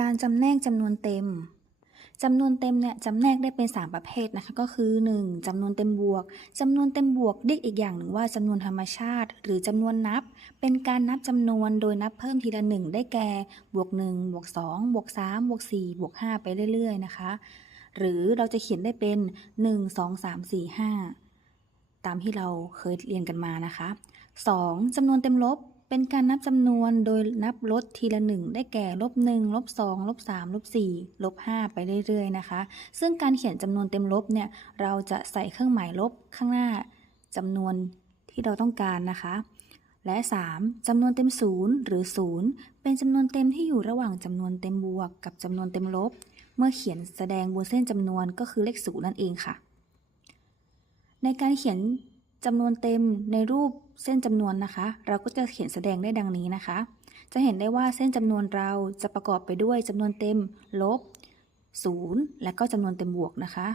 การจำแนกจำนวนเต็มจำนวนเต็มเนี่ยจำแนกได้เป็น 3 ประเภทนะคะก็คือ 1. จำนวนเต็มบวกจำนวนเต็มบวกเรียกอีกอย่างหนึ่งว่าจำนวนธรรมชาติ หรือจำนวนนับ เป็นการนับจำนวนโดยนับเพิ่มทีละ1ได้แก่บวก1บวก2บวก3บวก4บวก5ไปเรื่อยๆนะคะ หรือเราจะเขียนได้เป็น 1 2 3 4 5 ตามที่เราเคยเรียนกันมานะคะ 2. จำนวนเต็มลบ เป็นการนับจำนวนโดยนับลดทีละหนึ่งได้แก่ลบ1ลบ2ลบ3ลบ4ลบ5ไปเรื่อยๆนะคะ ซึ่งการเขียนจำนวนเต็มลบเนี่ยเราจะใส่เครื่องหมายลบข้างหน้าจำนวนที่เราต้องการนะคะ และ 3. จำนวนเต็มศูนย์หรือ0เป็นจำนวนเต็มที่อยู่ระหว่างจำนวนเต็มบวก กับจำนวนเต็มลบ เมื่อเขียนแสดงบนเส้นจำนวนก็คือเลขศูนย์นั่นเองค่ะ ในการเขียนจำนวนเต็มในรูป เส้นจำนวนนะคะ เราก็จะเขียนแสดงได้ดังนี้นะคะ จะเห็นได้ว่าเส้นจำนวนเราจะประกอบไปด้วยจำนวนเต็มลบ 0 และก็จำนวนเต็มบวกนะคะ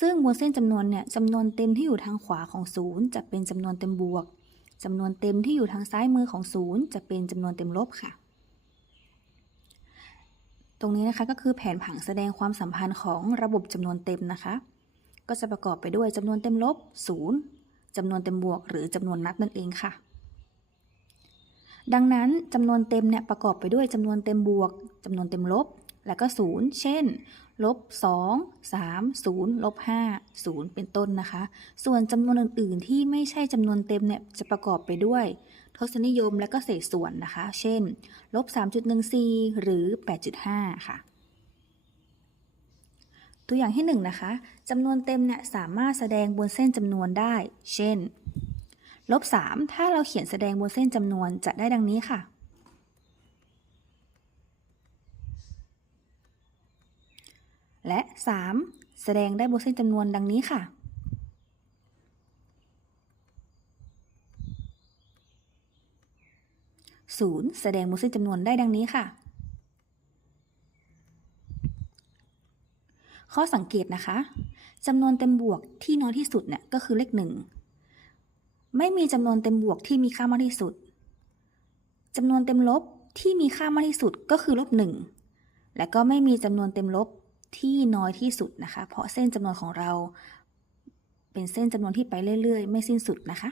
ซึ่งบนเส้นจำนวนเนี่ยจำนวนเต็มที่อยู่ทางขวาของ 0 จะเป็นจำนวนเต็มบวกจำนวนเต็มที่อยู่ทางซ้ายมือของ 0 จะเป็นจำนวนเต็มลบค่ะ ตรงนี้นะคะก็คือแผนผังแสดงความสัมพันธ์ของระบบจำนวนเต็มนะคะ ก็จะประกอบไปด้วยจำนวนเต็มลบ 0 จำนวนเต็มบวก หรือจำนวนนับนั่นเองค่ะ ดังนั้นจำนวนเต็มเนี่ยประกอบไปด้วยจำนวนเต็มบวกจำนวนเต็มลบ และก็ 0 เช่นลบ2 3 0ลบ5 0 เป็นต้นนะคะ ส่วนจำนวนอื่น ๆ ที่ไม่ใช่จำนวนเต็มเนี่ยจะประกอบไปด้วย ทศนิยมและก็เศษส่วนนะคะ เช่นลบ3.14 หรือ 8.5 ค่ะ ตัวอย่างที่1นนะคะจำนวนเต็มเนี่ยสามารถแสดงบนเส้นจำนวนได้ เช่น ลบ 3 ถ้าเราเขียนแสดงบนเส้นจำนวนจะได้ดังนี้ค่ะ และ 3 แสดงได้บนเส้นจำนวนดังนี้ค่ะ 0 แสดงบนเส้นจำนวนได้ดังนี้ค่ะ ข้อสังเกตนะคะจำนวนเต็มบวกที่น้อยที่สุดเนี่ยก็คือเลขหนึ่งไม่มีจำนวนเต็มบวกที่มีค่ามากที่สุดจำนวนเต็มลบที่มีค่ามากที่สุดก็คือลบหนึ่งและก็ไม่มีจำนวนเต็มลบที่น้อยที่สุดนะคะ เพราะเส้นจำนวนของเรา เป็นเส้นจำนวนที่ไปเรื่อยๆ ไม่สิ้นสุดนะคะ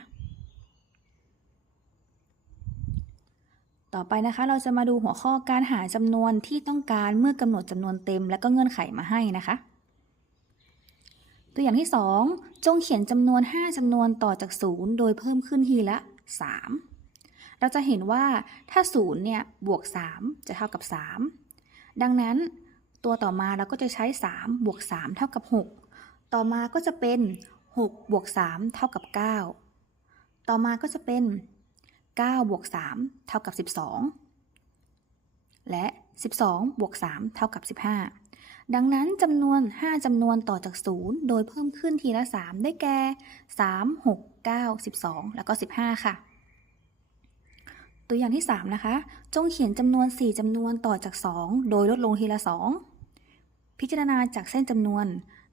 ต่อไปนะคะ เราจะมาดูหัวข้อการหาจำนวนที่ต้องการเมื่อกำหนดจำนวนเต็ม และก็เงื่อนไขมาให้นะคะ ตัวอย่างที่ 2 จงเขียนจำนวน 5จำนวนต่อจาก 0 โดยเพิ่มขึ้นทีละ 3 เราจะเห็นว่าถ้า 0 เนี่ย บวก 3 จะเท่ากับ 3 ดังนั้นตัวต่อมาเราก็จะใช้ 3 บวก 3 เท่ากับ 6 ต่อมาก็จะเป็น 6 บวก 3 เท่ากับ 9 ต่อมาก็จะเป็น 9บวก3เท่ากับ 12 และ 12บวก3เท่ากับ 15 ดังนั้นจำนวน 5จำนวนต่อจาก 0 โดยเพิ่มขึ้นทีละ 3 ได้แก่ 3 6 9 12 แล้วก็ 15 ค่ะ ตัวอย่างที่ 3 นะคะ จงเขียนจำนวน 4จำนวนต่อจาก 2 โดยลดลงทีละ 2 พิจารณาจากเส้นจำนวน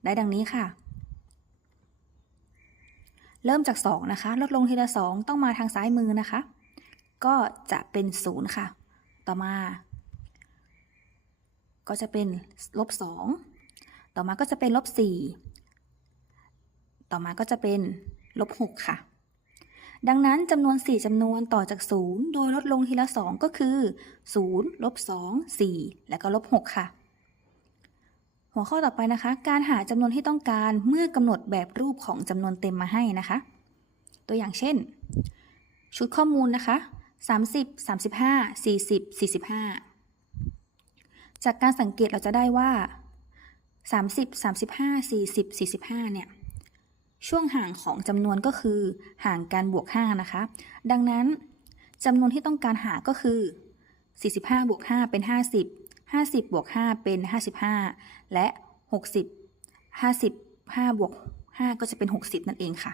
ได้ดังนี้ค่ะ เริ่มจาก 2 นะคะ ลดลงทีละ 2 ต้องมาทางซ้ายมือนะคะ ก็จะเป็น 0 ค่ะ ต่อมา ก็จะเป็นลบ 2 ต่อมาก็จะเป็นลบ 4 ต่อมาก็จะเป็นลบ 6 ค่ะ ดังนั้นจำนวน 4จำนวนต่อจาก 0 โดยลดลงทีละ 2 ก็คือ 0 ลบ 2 4 และก็ลบ 6 ค่ะ หัวข้อต่อไปนะคะ การหาจำนวนที่ต้องการเมื่อกำหนดแบบรูปของจำนวนเต็มมาให้นะคะ ตัวอย่างเช่น ชุดข้อมูลนะคะ 30 35 40 45 จากการสังเกตเราจะได้ว่า 30 35 40 45 เนี่ย ช่วงห่างของจำนวนก็คือห่างการบวก 5 นะคะ ดังนั้นจำนวนที่ต้องการหาก็คือ 45 บวก 5 เป็น 50 50บวก5เป็น 55 และ 60 55บวก5ก็จะเป็น 60 นั่นเองค่ะ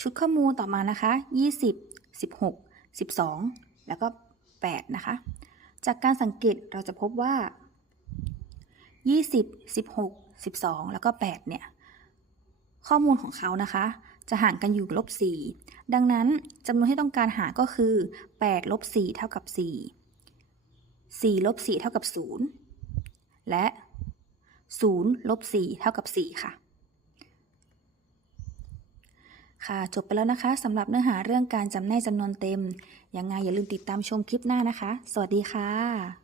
ชุดข้อมูลต่อมานะคะ 20 16 12 แล้วก็ 8 นะคะ จากการสังเกตเราจะพบว่า 20 16 12 แล้วก็ 8 เนี่ย ข้อมูลของเขานะคะ จะห่างกันอยู่ลบ 4 ดังนั้นจำนวนที่ต้องการหาก็คือ 8 ลบ 4 เท่ากับ 4 4ลบ4เท่ากับ 0 และ 0ลบ4เท่ากับ 4 ค่ะ ค่ะ จบไปแล้วนะคะสำหรับเนื้อหาเรื่องการจำแนกจำนวนเต็ม ยังไงอย่าลืมติดตามชมคลิปหน้านะคะ สวัสดีค่ะ